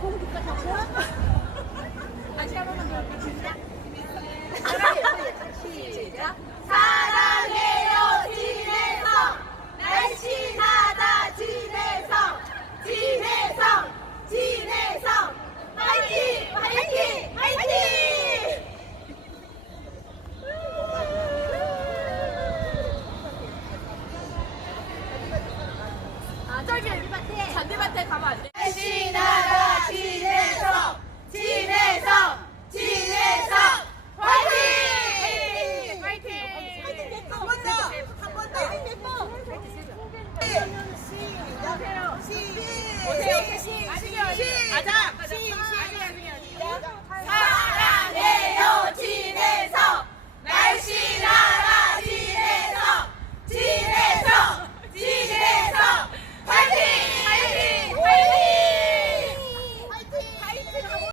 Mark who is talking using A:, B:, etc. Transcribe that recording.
A: 공기까지 하고. 다시 한 번만 더 해볼까요? 시작. 시작. 떨면 우리밭에 잔디밭에 가면 안 돼. 신나라 진해성 진해성 진해성